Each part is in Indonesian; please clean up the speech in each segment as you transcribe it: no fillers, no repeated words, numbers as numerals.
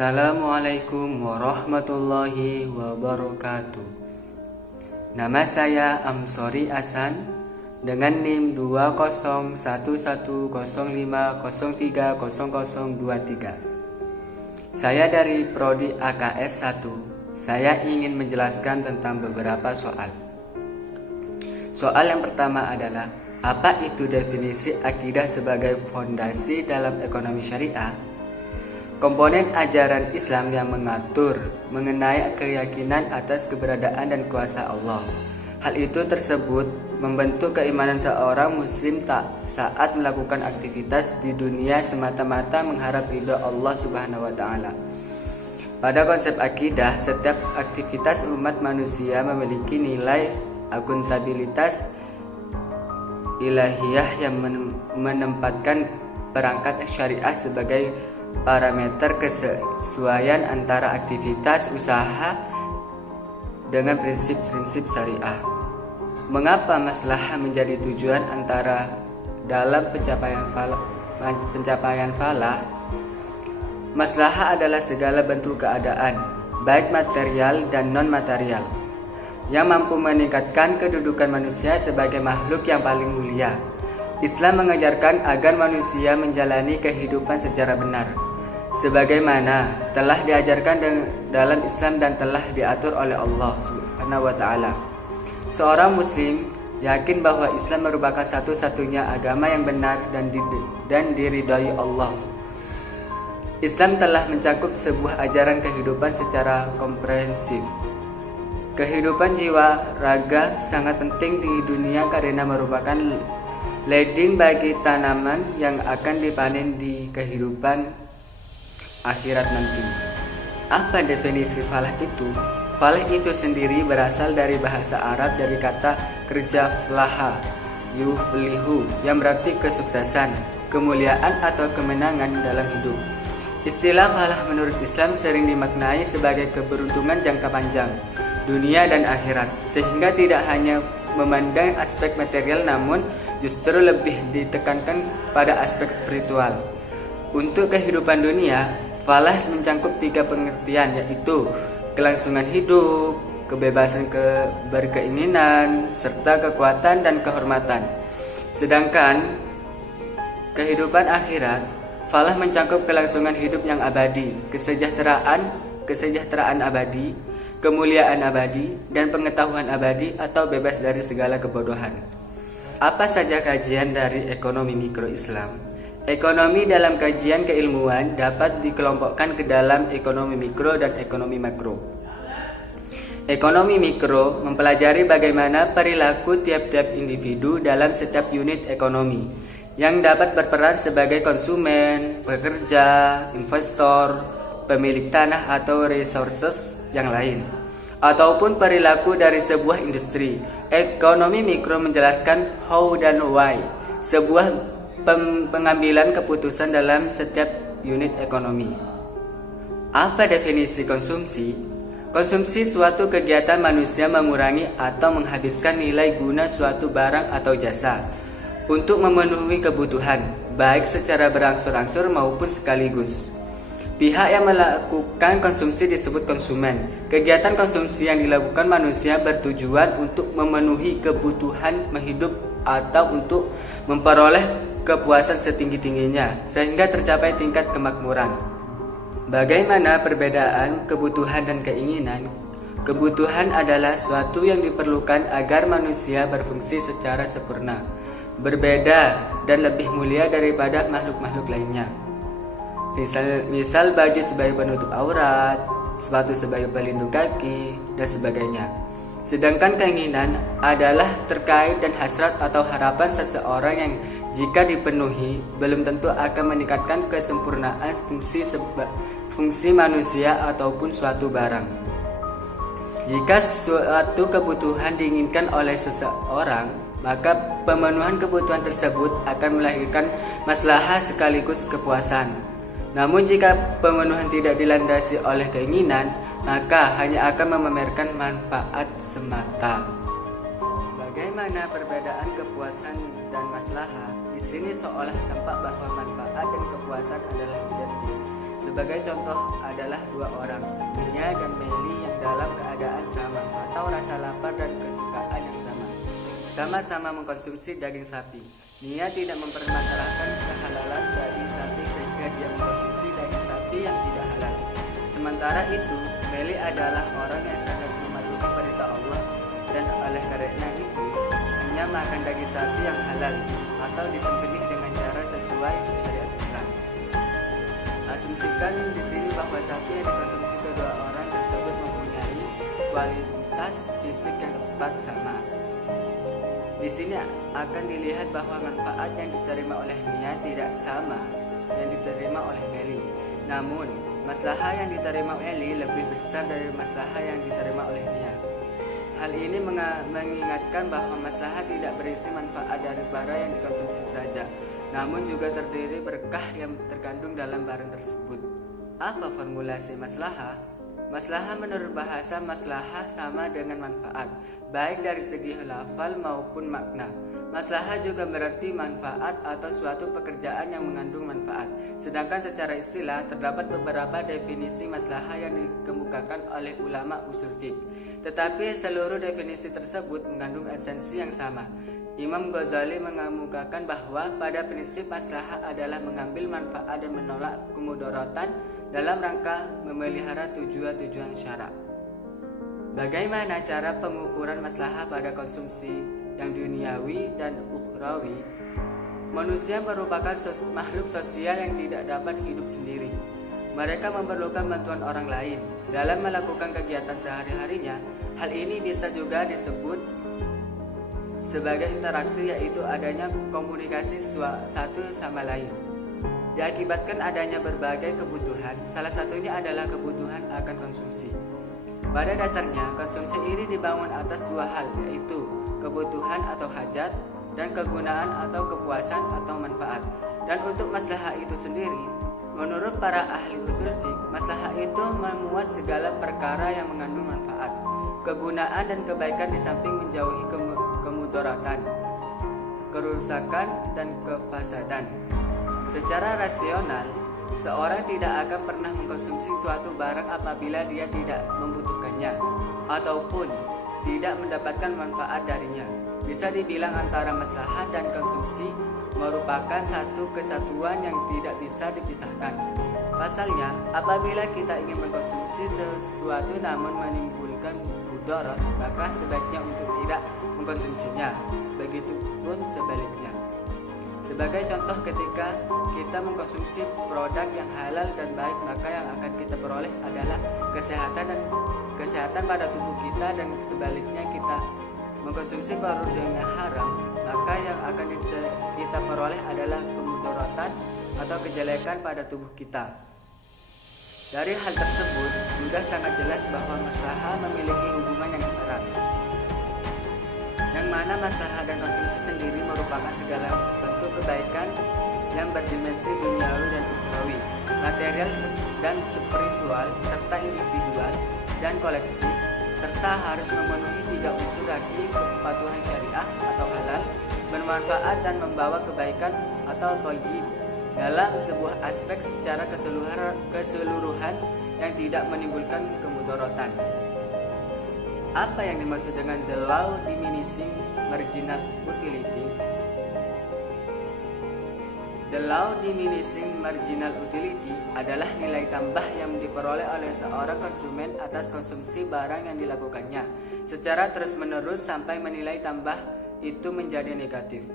Assalamualaikum warahmatullahi wabarakatuh. Nama saya Amsori Hasan dengan NIM 2011050300023. Saya dari Prodi AKS 1. Saya ingin menjelaskan tentang beberapa soal. Soal yang pertama adalah, apa itu definisi akidah sebagai fondasi dalam ekonomi syariah? Komponen ajaran Islam yang mengatur mengenai keyakinan atas keberadaan dan kuasa Allah. Hal itu tersebut membentuk keimanan seorang muslim saat melakukan aktivitas di dunia semata-mata mengharap ridho Allah Subhanahu wa taala. Pada konsep akidah, setiap aktivitas umat manusia memiliki nilai akuntabilitas ilahiyah yang menempatkan perangkat syariah sebagai parameter kesesuaian antara aktivitas usaha dengan prinsip-prinsip syariah. Mengapa maslahah menjadi tujuan antara dalam pencapaian falah? Maslahah adalah segala bentuk keadaan, baik material dan non-material, yang mampu meningkatkan kedudukan manusia sebagai makhluk yang paling mulia. Islam mengajarkan agar manusia menjalani kehidupan secara benar, sebagaimana telah diajarkan dalam Islam dan telah diatur oleh Allah Subhanahu wa taala. Seorang muslim yakin bahwa Islam merupakan satu-satunya agama yang benar dan diridhai Allah. Islam telah mencakup sebuah ajaran kehidupan secara komprehensif. Kehidupan jiwa raga sangat penting di dunia karena merupakan lading bagi tanaman yang akan dipanen di kehidupan akhirat nanti. Apa definisi falah itu? Falah itu sendiri berasal dari bahasa Arab dari kata kerja flaha, yuflihu, yang berarti kesuksesan, kemuliaan atau kemenangan dalam hidup. Istilah falah menurut Islam sering dimaknai sebagai keberuntungan jangka panjang, dunia dan akhirat, sehingga tidak hanya memandang aspek material namun justru lebih ditekankan pada aspek spiritual. Untuk kehidupan dunia, falah mencakup 3 pengertian, yaitu kelangsungan hidup, kebebasan berkeinginan, serta kekuatan dan kehormatan. Sedangkan kehidupan akhirat, falah mencakup kelangsungan hidup yang abadi, kesejahteraan abadi, kemuliaan abadi, dan pengetahuan abadi atau bebas dari segala kebodohan. Apa saja kajian dari ekonomi mikro Islam? Ekonomi dalam kajian keilmuan dapat dikelompokkan ke dalam ekonomi mikro dan ekonomi makro. Ekonomi mikro mempelajari bagaimana perilaku tiap-tiap individu dalam setiap unit ekonomi yang dapat berperan sebagai konsumen, pekerja, investor, pemilik tanah atau resources yang lain, ataupun perilaku dari sebuah industri. Ekonomi mikro menjelaskan how dan why sebuah pengambilan keputusan dalam setiap unit ekonomi. Apa definisi konsumsi? Konsumsi suatu kegiatan manusia mengurangi atau menghabiskan nilai guna suatu barang atau jasa untuk memenuhi kebutuhan, baik secara berangsur-angsur maupun sekaligus. Pihak yang melakukan konsumsi disebut konsumen. Kegiatan konsumsi yang dilakukan manusia bertujuan untuk memenuhi kebutuhan hidup atau untuk memperoleh kepuasan setinggi-tingginya sehingga tercapai tingkat kemakmuran. Bagaimana perbedaan kebutuhan dan keinginan? Kebutuhan adalah suatu yang diperlukan agar manusia berfungsi secara sempurna, berbeda dan lebih mulia daripada makhluk-makhluk lainnya. Misal baju sebagai penutup aurat, sepatu sebagai pelindung kaki, dan sebagainya. Sedangkan keinginan adalah terkait dan hasrat atau harapan seseorang yang jika dipenuhi belum tentu akan meningkatkan kesempurnaan fungsi manusia ataupun suatu barang. Jika suatu kebutuhan diinginkan oleh seseorang, maka pemenuhan kebutuhan tersebut akan melahirkan maslahah sekaligus kepuasan. Namun jika pemenuhan tidak dilandasi oleh keinginan, maka hanya akan memamerkan manfaat semata. Bagaimana perbedaan kepuasan dan maslahah? Di sini seolah tampak bahwa manfaat dan kepuasan adalah identik. Sebagai contoh adalah dua orang, Nia dan Meli, yang dalam keadaan sama atau rasa lapar dan kesukaan yang sama. Sama-sama mengkonsumsi daging sapi. Nia tidak mempermasalahkan kehalalan daging sapi sehingga dia mengkonsumsi daging sapi yang tidak halal. Sementara itu, Meli adalah orang yang sangat mematuhi perintah Allah dan oleh karena itu hanya makan daging sapi yang halal atau disembelih dengan cara sesuai syariat Islam. Asumsikan di sini bahwa sapi yang dikonsumsi kedua orang tersebut mempunyai kualitas fisik yang tepat sama. Di sini akan dilihat bahwa manfaat yang diterima oleh Nia tidak sama yang diterima oleh Meli. Namun, maslahah yang diterima Meli lebih besar dari maslahah yang diterima oleh Nia. Hal ini mengingatkan bahwa maslahah tidak berisi manfaat dari barang yang dikonsumsi saja, namun juga terdiri berkah yang terkandung dalam barang tersebut. Apa formulasi maslahah? Maslahah menurut bahasa maslahah sama dengan manfaat, baik dari segi lafal maupun makna. Maslahah juga berarti manfaat atau suatu pekerjaan yang mengandung manfaat. Sedangkan secara istilah terdapat beberapa definisi maslahah yang dikemukakan oleh ulama usul fiqh. Tetapi seluruh definisi tersebut mengandung esensi yang sama. Imam Ghazali mengemukakan bahwa pada prinsip maslahah adalah mengambil manfaat dan menolak kemudaratan dalam rangka memelihara tujuan-tujuan syarak. Bagaimana cara pengukuran maslahah pada konsumsi yang duniawi dan ukhrawi? Manusia merupakan makhluk sosial yang tidak dapat hidup sendiri. Mereka memerlukan bantuan orang lain dalam melakukan kegiatan sehari-harinya. Hal ini bisa juga disebut sebagai interaksi, yaitu adanya komunikasi satu sama lain. Diakibatkan adanya berbagai kebutuhan, salah satunya adalah kebutuhan akan konsumsi. Pada dasarnya, konsumsi ini dibangun atas dua hal, yaitu kebutuhan atau hajat dan kegunaan atau kepuasan atau manfaat. Dan untuk maslahah itu sendiri, menurut para ahli usul fiqh, maslahah itu memuat segala perkara yang mengandung manfaat, kegunaan dan kebaikan di samping menjauhi kemudaratan, kerusakan dan kefasadan. Secara rasional, seorang tidak akan pernah mengkonsumsi suatu barang apabila dia tidak membutuhkannya ataupun tidak mendapatkan manfaat darinya. Bisa dibilang antara maslahah dan konsumsi merupakan satu kesatuan yang tidak bisa dipisahkan. Pasalnya, apabila kita ingin mengkonsumsi sesuatu namun menimbulkan mudarat, maka sebaiknya untuk tidak mengkonsumsinya. Begitupun sebaliknya. Sebagai contoh, ketika kita mengkonsumsi produk yang halal dan baik, maka yang akan kita peroleh adalah kesehatan pada tubuh kita, dan sebaliknya kita mengkonsumsi produk yang haram, maka yang akan kita peroleh adalah kemudaratan atau kejelekan pada tubuh kita. Dari hal tersebut sudah sangat jelas bahwa maslahah memiliki hubungan yang erat, yang mana maslahah dan konsumsi sendiri merupakan segala bentuk kebaikan yang berdimensi duniawi dan ukhrawi, material dan spiritual, serta individual dan kolektif, serta harus memenuhi 3 unsur, yakni kepatuhan syariah atau halal, bermanfaat dan membawa kebaikan atau thayyib dalam sebuah aspek secara keseluruhan yang tidak menimbulkan kemudaratan. Apa yang dimaksud dengan the law diminishing marginal utility? The law diminishing marginal utility adalah nilai tambah yang diperoleh oleh seorang konsumen atas konsumsi barang yang dilakukannya secara terus-menerus sampai menilai tambah itu menjadi negatif.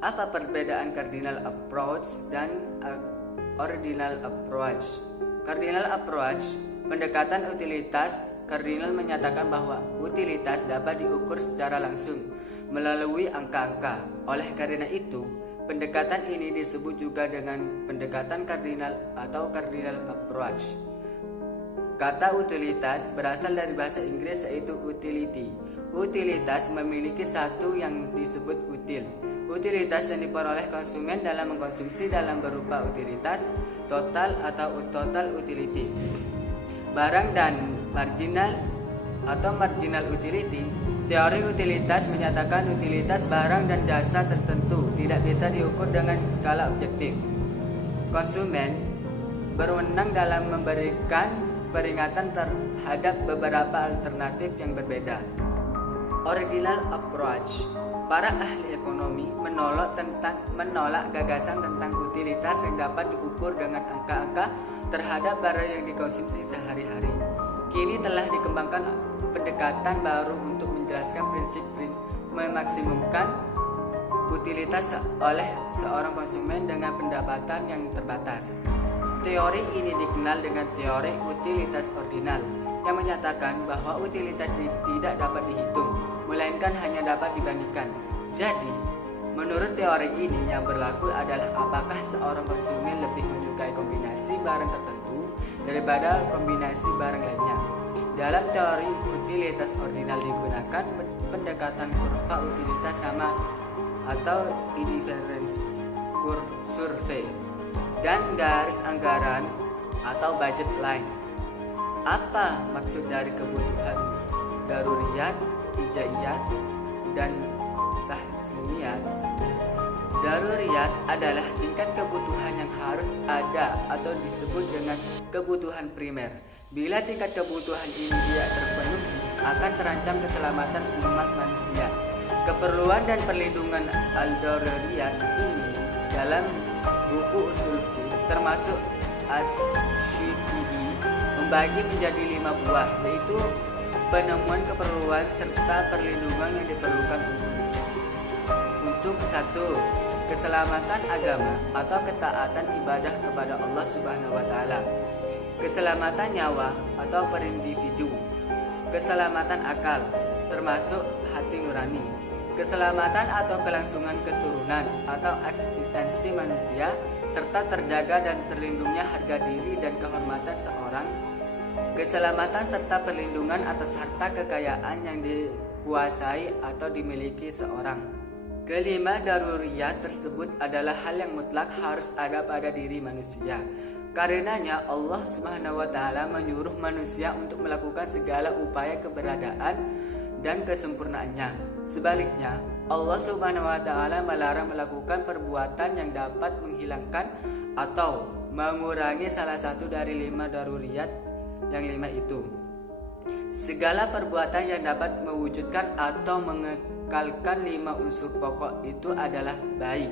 Apa perbedaan cardinal approach dan ordinal approach? Cardinal approach, pendekatan utilitas. Cardinal menyatakan bahwa utilitas dapat diukur secara langsung melalui angka-angka. Oleh karena itu, pendekatan ini disebut juga dengan pendekatan cardinal atau cardinal approach. Kata utilitas berasal dari bahasa Inggris, yaitu utility. Utilitas memiliki satu yang disebut util. Utilitas yang diperoleh konsumen dalam mengkonsumsi dalam berupa utilitas total atau total utility. Barang dan marginal atau marginal utility. Teori utilitas menyatakan utilitas barang dan jasa tertentu tidak bisa diukur dengan skala objektif. Konsumen berwenang dalam memberikan peringatan terhadap beberapa alternatif yang berbeda. Ordinal approach. Para ahli ekonomi menolak gagasan tentang utilitas yang dapat diukur dengan angka-angka terhadap barang yang dikonsumsi sehari-hari. Kini telah dikembangkan pendekatan baru untuk menjelaskan prinsip memaksimumkan utilitas oleh seorang konsumen dengan pendapatan yang terbatas. Teori ini dikenal dengan teori utilitas ordinal, yang menyatakan bahwa utilitas tidak dapat dihitung, melainkan hanya dapat dibandingkan. Jadi, menurut teori ini yang berlaku adalah apakah seorang konsumen lebih menyukai kombinasi barang tertentu daripada kombinasi barang lainnya. Dalam teori utilitas ordinal digunakan pendekatan kurva utilitas sama atau indifference curve survey dan garis anggaran atau budget line. Apa maksud dari kebutuhan daruriyat, hijaiyat, dan tahsiniyat? Daruriyat adalah tingkat kebutuhan yang harus ada atau disebut dengan kebutuhan primer. Bila tingkat kebutuhan ini tidak terpenuhi, akan terancam keselamatan umat manusia. Keperluan dan perlindungan al-daruriyat ini dalam buku usul fiqh termasuk Asy-Syatibi membagi menjadi 5 buah, yaitu penemuan keperluan serta perlindungan yang diperlukan untuk 1. Keselamatan agama atau ketaatan ibadah kepada Allah Subhanahu wa taala. Keselamatan nyawa atau per individu. Keselamatan akal termasuk hati nurani. Keselamatan atau kelangsungan keturunan atau eksistensi manusia serta terjaga dan terlindungnya harga diri dan kehormatan seorang. Keselamatan serta perlindungan atas harta kekayaan yang dikuasai atau dimiliki seorang. Kelima daruriyat tersebut adalah hal yang mutlak harus ada pada diri manusia. Karenanya Allah Subhanahu wa taala menyuruh manusia untuk melakukan segala upaya keberadaan dan kesempurnaannya. Sebaliknya, Allah Subhanahu wa taala melarang melakukan perbuatan yang dapat menghilangkan atau mengurangi salah satu dari 5 daruriyat yang 5 itu. Segala perbuatan yang dapat mewujudkan atau mengekalkan 5 unsur pokok itu adalah baik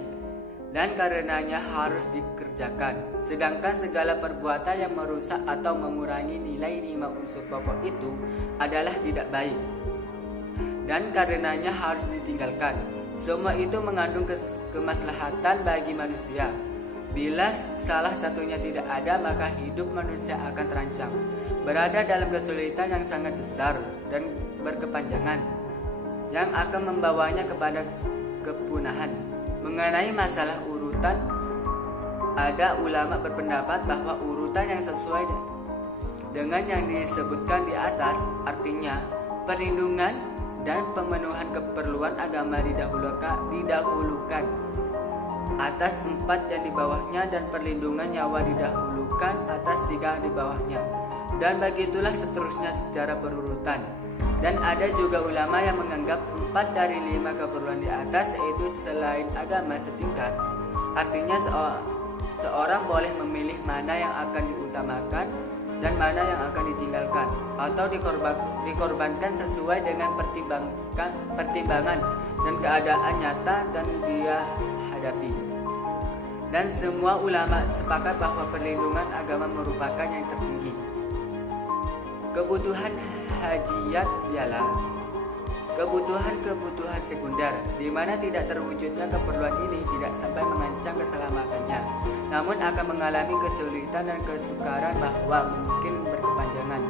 dan karenanya harus dikerjakan. Sedangkan segala perbuatan yang merusak atau mengurangi nilai 5 unsur pokok itu adalah tidak baik dan karenanya harus ditinggalkan. Semua itu mengandung kemaslahatan bagi manusia. Bila salah satunya tidak ada, maka hidup manusia akan terancam, berada dalam kesulitan yang sangat besar dan berkepanjangan, yang akan membawanya kepada kepunahan. Mengenai masalah urutan, ada ulama berpendapat bahwa urutan yang sesuai dengan yang disebutkan di atas, artinya perlindungan dan pemenuhan keperluan agama didahulukan atas 4 yang di bawahnya, dan perlindungan nyawa didahulukan atas 3 di bawahnya, dan begitulah seterusnya secara berurutan. Dan ada juga ulama yang menganggap 4 dari 5 keperluan di atas, yaitu selain agama setingkat. Artinya seorang boleh memilih mana yang akan diutamakan dan mana yang akan ditinggalkan atau dikorbankan sesuai dengan pertimbangan dan keadaan nyata dan dia hadapi. Dan semua ulama sepakat bahwa perlindungan agama merupakan yang tertinggi. Kebutuhan hajiyat ialah kebutuhan sekunder, di mana tidak terwujudnya keperluan ini tidak sampai mengancam keselamatannya, namun akan mengalami kesulitan dan kesukaran bahwa mungkin berkepanjangan,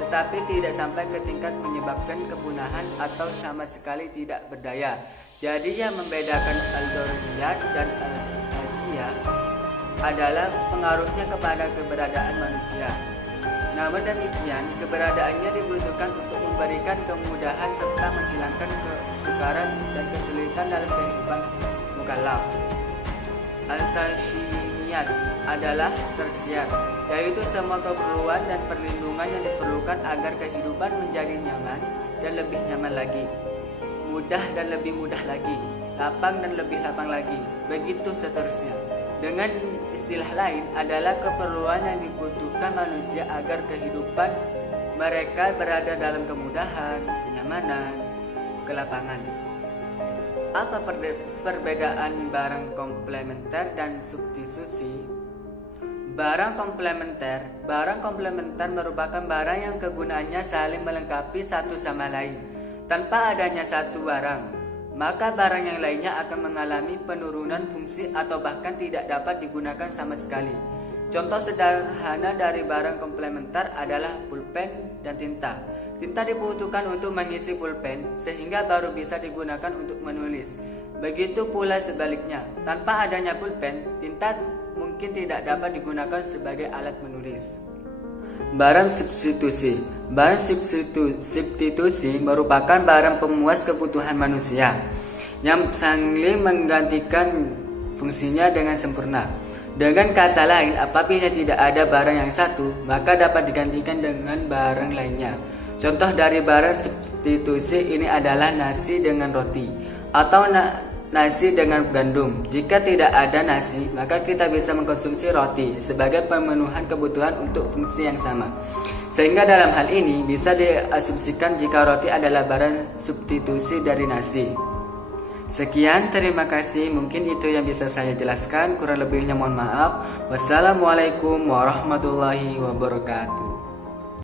tetapi tidak sampai ke tingkat menyebabkan kepunahan atau sama sekali tidak berdaya. Jadi yang membedakan al-daruriyat dan al-hajiyah adalah pengaruhnya kepada keberadaan manusia. Namun demikian, keberadaannya dibutuhkan untuk memberikan kemudahan serta menghilangkan kesukaran dan kesulitan dalam kehidupan mukallaf. Al-tashiniyat adalah tersier, yaitu semua keperluan dan perlindungan yang diperlukan agar kehidupan menjadi nyaman dan lebih nyaman lagi, mudah dan lebih mudah lagi, lapang dan lebih lapang lagi, begitu seterusnya. Dengan istilah lain adalah keperluan yang dibutuhkan manusia agar kehidupan mereka berada dalam kemudahan, kenyamanan, kelapangan. Apa perbedaan barang komplementer dan substitusi? Barang komplementer merupakan barang yang kegunaannya saling melengkapi satu sama lain. Tanpa adanya satu barang, maka barang yang lainnya akan mengalami penurunan fungsi atau bahkan tidak dapat digunakan sama sekali. Contoh sederhana dari barang komplementer adalah pulpen dan tinta. Tinta dibutuhkan untuk mengisi pulpen sehingga baru bisa digunakan untuk menulis. Begitu pula sebaliknya, tanpa adanya pulpen, tinta mungkin tidak dapat digunakan sebagai alat menulis. Barang substitusi. Barang substitusi merupakan barang pemuas kebutuhan manusia yang saling menggantikan fungsinya dengan sempurna. Dengan kata lain, apabila tidak ada barang yang satu, maka dapat digantikan dengan barang lainnya. Contoh dari barang substitusi ini adalah nasi dengan roti atau nasi dengan gandum. Jika tidak ada nasi, maka kita bisa mengkonsumsi roti sebagai pemenuhan kebutuhan untuk fungsi yang sama. Sehingga dalam hal ini bisa diasumsikan jika roti adalah barang substitusi dari nasi. Sekian, terima kasih. Mungkin itu yang bisa saya jelaskan. Kurang lebihnya mohon maaf. Wassalamualaikum warahmatullahi wabarakatuh.